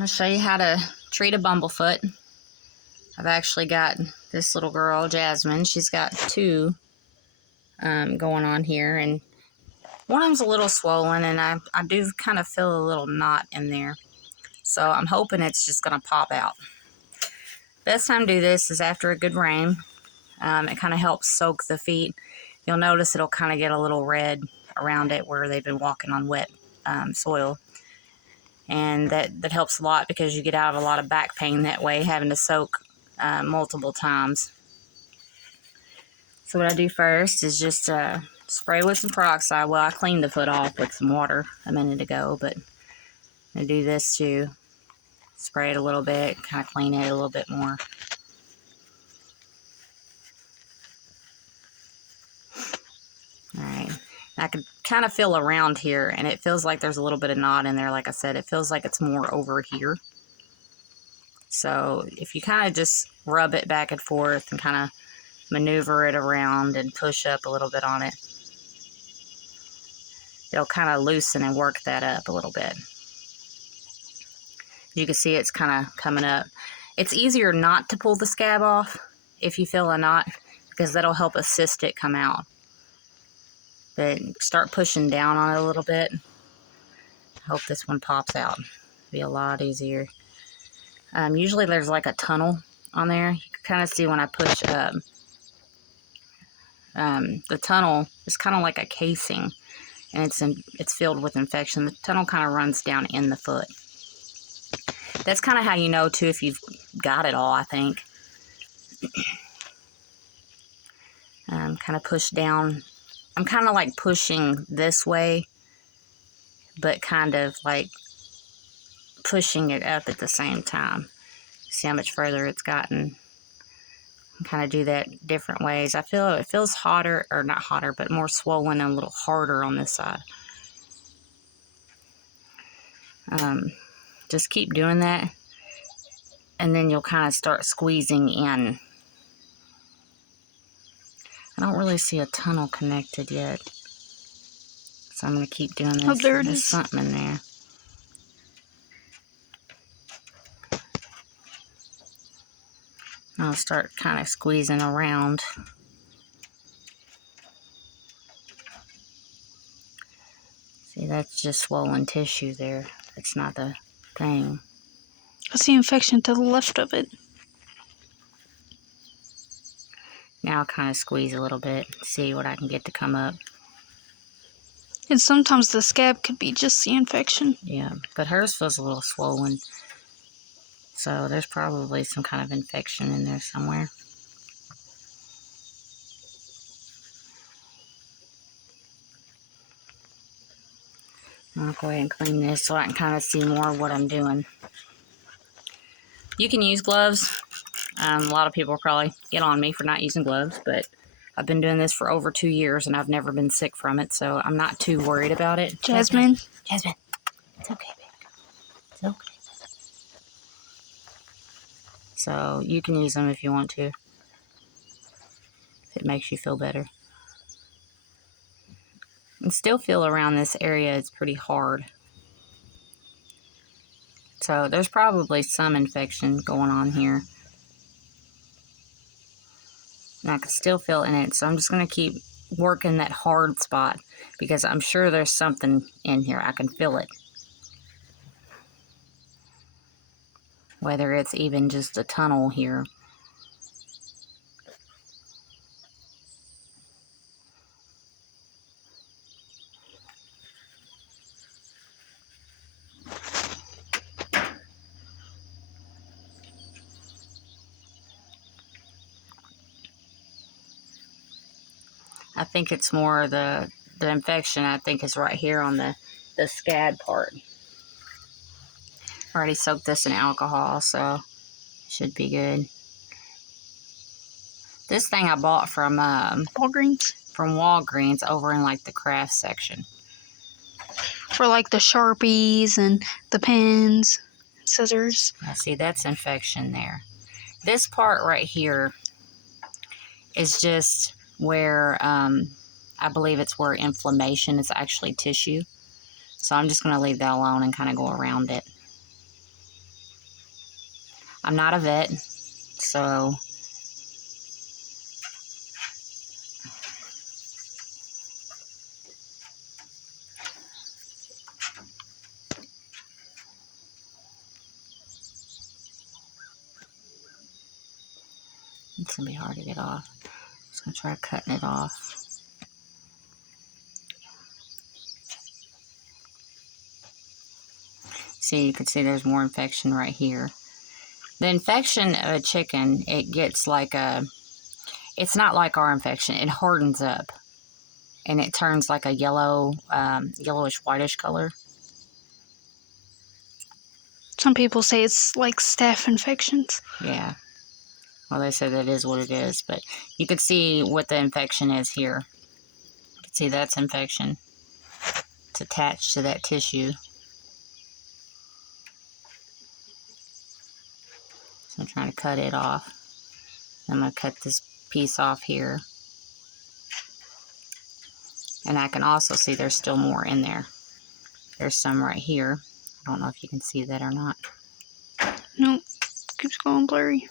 going to show you how to treat a bumblefoot. I've actually got this little girl, Jasmine. She's got two going on here, and one of them's a little swollen, and I do kind of feel a little knot in there. So I'm hoping it's just going to pop out. Best time to do this is after a good rain. It kind of helps soak the feet. You'll notice it'll kind of get a little red around it where they've been walking on wet soil. And that helps a lot because you get out of a lot of back pain that way, having to soak multiple times. So what I do first is just spray with some peroxide. Well, I cleaned the foot off with some water a minute ago, but I do this too. Spray it a little bit, kind of clean it a little bit more. Alright, I can kind of feel around here, and it feels like there's a little bit of knot in there. Like I said, it feels like it's more over here. So if you kind of just rub it back and forth and kind of maneuver it around and push up a little bit on it, it'll kind of loosen and work that up a little bit. You can see it's kind of coming up. It's easier not to pull the scab off if you feel a knot, because that'll help assist it come out. But start pushing down on it a little bit. I hope this one pops out. It'll be a lot easier. Usually there's like a tunnel on there. You can kind of see when I push up. The tunnel is kind of like a casing, and it's filled with infection. The tunnel kind of runs down in the foot. That's kind of how you know too if you've got it all, I think. Kind of push down. I'm kind of like pushing this way, but kind of like pushing it up at the same time. See how much further it's gotten. Kind of do that different ways. I feel it feels hotter, or not hotter, but more swollen and a little harder on this side. Just keep doing that, and then you'll kind of start squeezing in. I don't really see a tunnel connected yet, so I'm going to keep doing this. Oh, there it There's is. something in there. I'll start kind of squeezing around. See, that's just swollen tissue there. It's not the thing. I see infection to the left of it. Now I'll kind of squeeze a little bit, see what I can get to come up. And sometimes the scab could be just the infection. Yeah, but hers feels a little swollen. So there's probably some kind of infection in there somewhere. I'll go ahead and clean this so I can kind of see more of what I'm doing. You can use gloves. A lot of people probably get on me for not using gloves, but I've been doing this for over 2 years and I've never been sick from it, so I'm not too worried about it. Jasmine. Jasmine. It's okay, baby. It's okay. So you can use them if you want to, if it makes you feel better. And still feel around this area it's pretty hard. So there's probably some infection going on here. And I can still feel in it, so I'm just going to keep working that hard spot because I'm sure there's something in here. I can feel it. Whether it's even just a tunnel here. I think it's more the infection, I think, is right here on the scab part. I already soaked this in alcohol, so should be good. This thing I bought from Walgreens. From Walgreens over in like the craft section. For like the Sharpies and the pens, scissors. Now see, that's infection there. This part right here is just where, I believe it's where inflammation is actually tissue. So I'm just going to leave that alone and kind of go around it. I'm not a vet, so it's going to be hard to get off. Just going to try cutting it off. See, you can see there's more infection right here. The infection of a chicken, it gets like a, it's not like our infection. It hardens up and it turns like a yellow, yellowish whitish color. Some people say it's like staph infections. Yeah. Well, they say that is what it is, but you can see what the infection is here. You can see that's infection. It's attached to that tissue. So I'm trying to cut it off. I'm going to cut this piece off here. And I can also see there's still more in there. There's some right here. I don't know if you can see that or not. Nope. Keeps going blurry.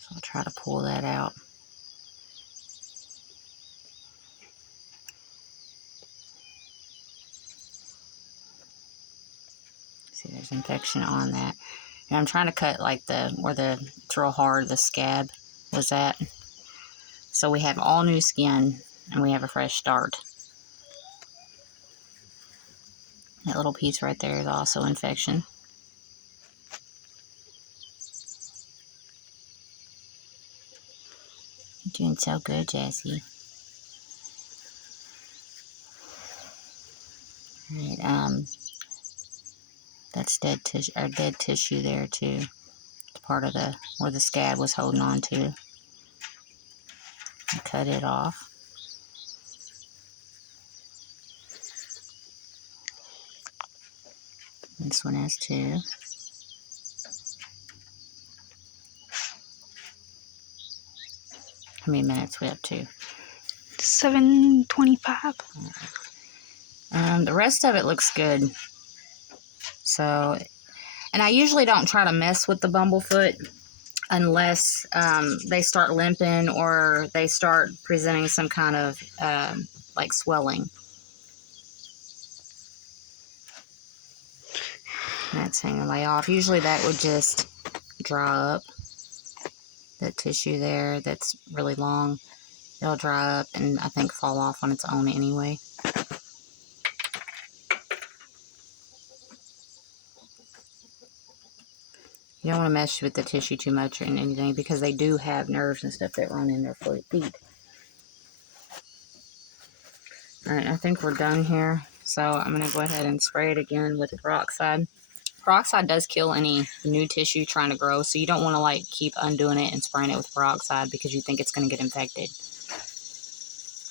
So I'll try to pull that out. See, there's infection on that. And I'm trying to cut like where it's real hard, the scab was at. So we have all new skin and we have a fresh start. That little piece right there is also infection. You're doing so good, Jazzy. Alright, that's dead tissue there too. It's part of where the scab was holding on to. And cut it off. This one has two. How many minutes we up to? 7:25. The rest of it looks good. So, and I usually don't try to mess with the bumblefoot unless they start limping or they start presenting some kind of like swelling. That's hanging way off. Usually that would just dry up. That tissue there that's really long, it'll dry up and I think fall off on its own anyway. You don't want to mess with the tissue too much or anything because they do have nerves and stuff that run in their feet. Alright, I think we're done here. So I'm going to go ahead and spray it again with peroxide. Peroxide does kill any new tissue trying to grow, so you don't want to like keep undoing it and spraying it with peroxide because you think it's going to get infected.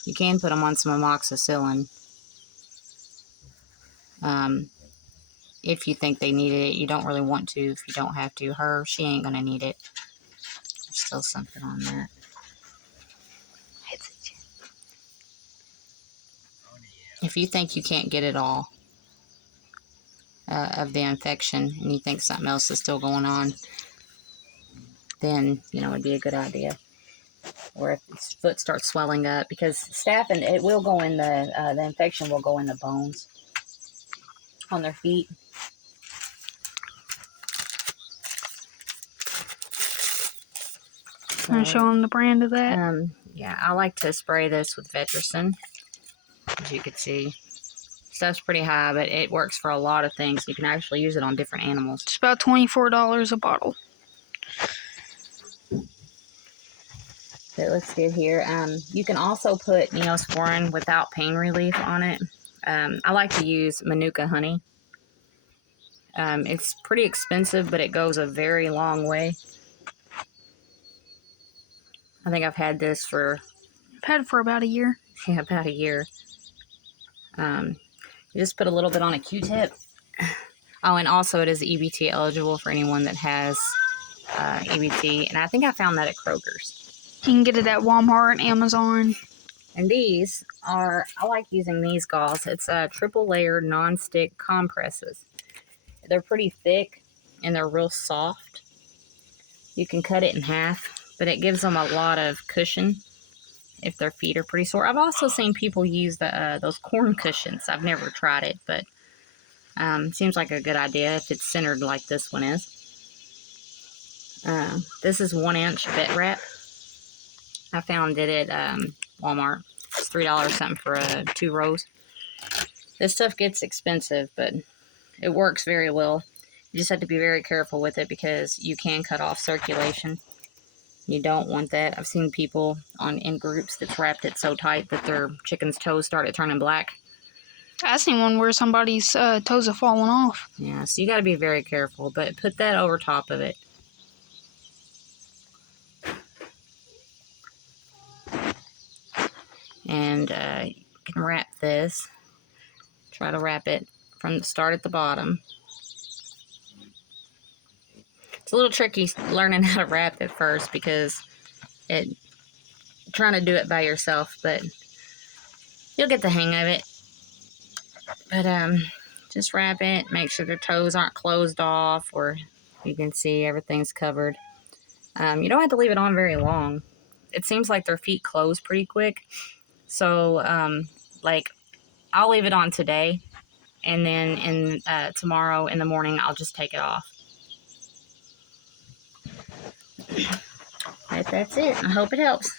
You can put them on some amoxicillin. If you think they need it. You don't really want to if you don't have to. She ain't going to need it. There's still something on that. If you think you can't get it all of the infection and you think something else is still going on, then, you know, it'd be a good idea. Or if its foot starts swelling up, because staph, and it will go in the infection will go in the bones on their feet. I'm going to show them the brand of that. Yeah, I like to spray this with Vetricin, as you can see. Stuff's pretty high, but it works for a lot of things. You can actually use it on different animals. It's about $24 a bottle. So it looks good here. You can also put Neosporin without pain relief on it. I like to use Manuka honey. It's pretty expensive, but it goes a very long way. I think I've had this for... I've had it for about a year. Yeah, about a year. You just put a little bit on a Q-tip. Oh, and also it is EBT eligible for anyone that has EBT. And I think I found that at Kroger's. You can get it at Walmart, Amazon. And these are, I like using these gauze. It's triple layered non-stick compresses. they're pretty thick and they're real soft. You can cut it in half, but it gives them a lot of cushion if their feet are pretty sore. I've also seen people use those corn cushions. I've never tried it, but seems like a good idea if it's centered like this one is. This is 1-inch bed wrap. I found it at Walmart. It's $3 something for 2 rows. This stuff gets expensive, but it works very well. You just have to be very careful with it because you can cut off circulation. You don't want that. I've seen people in groups that's wrapped it so tight that their chicken's toes started turning black. I've seen one where somebody's toes have fallen off. Yeah, so you got to be very careful, but put that over top of it. And you can wrap this. Try to wrap it from the start at the bottom. It's a little tricky learning how to wrap it first because trying to do it by yourself, but you'll get the hang of it. But just wrap it, make sure their toes aren't closed off, or you can see everything's covered. You don't have to leave it on very long. It seems like their feet close pretty quick. So, like, I'll leave it on today, and then tomorrow in the morning, I'll just take it off. But that's it. I hope it helps.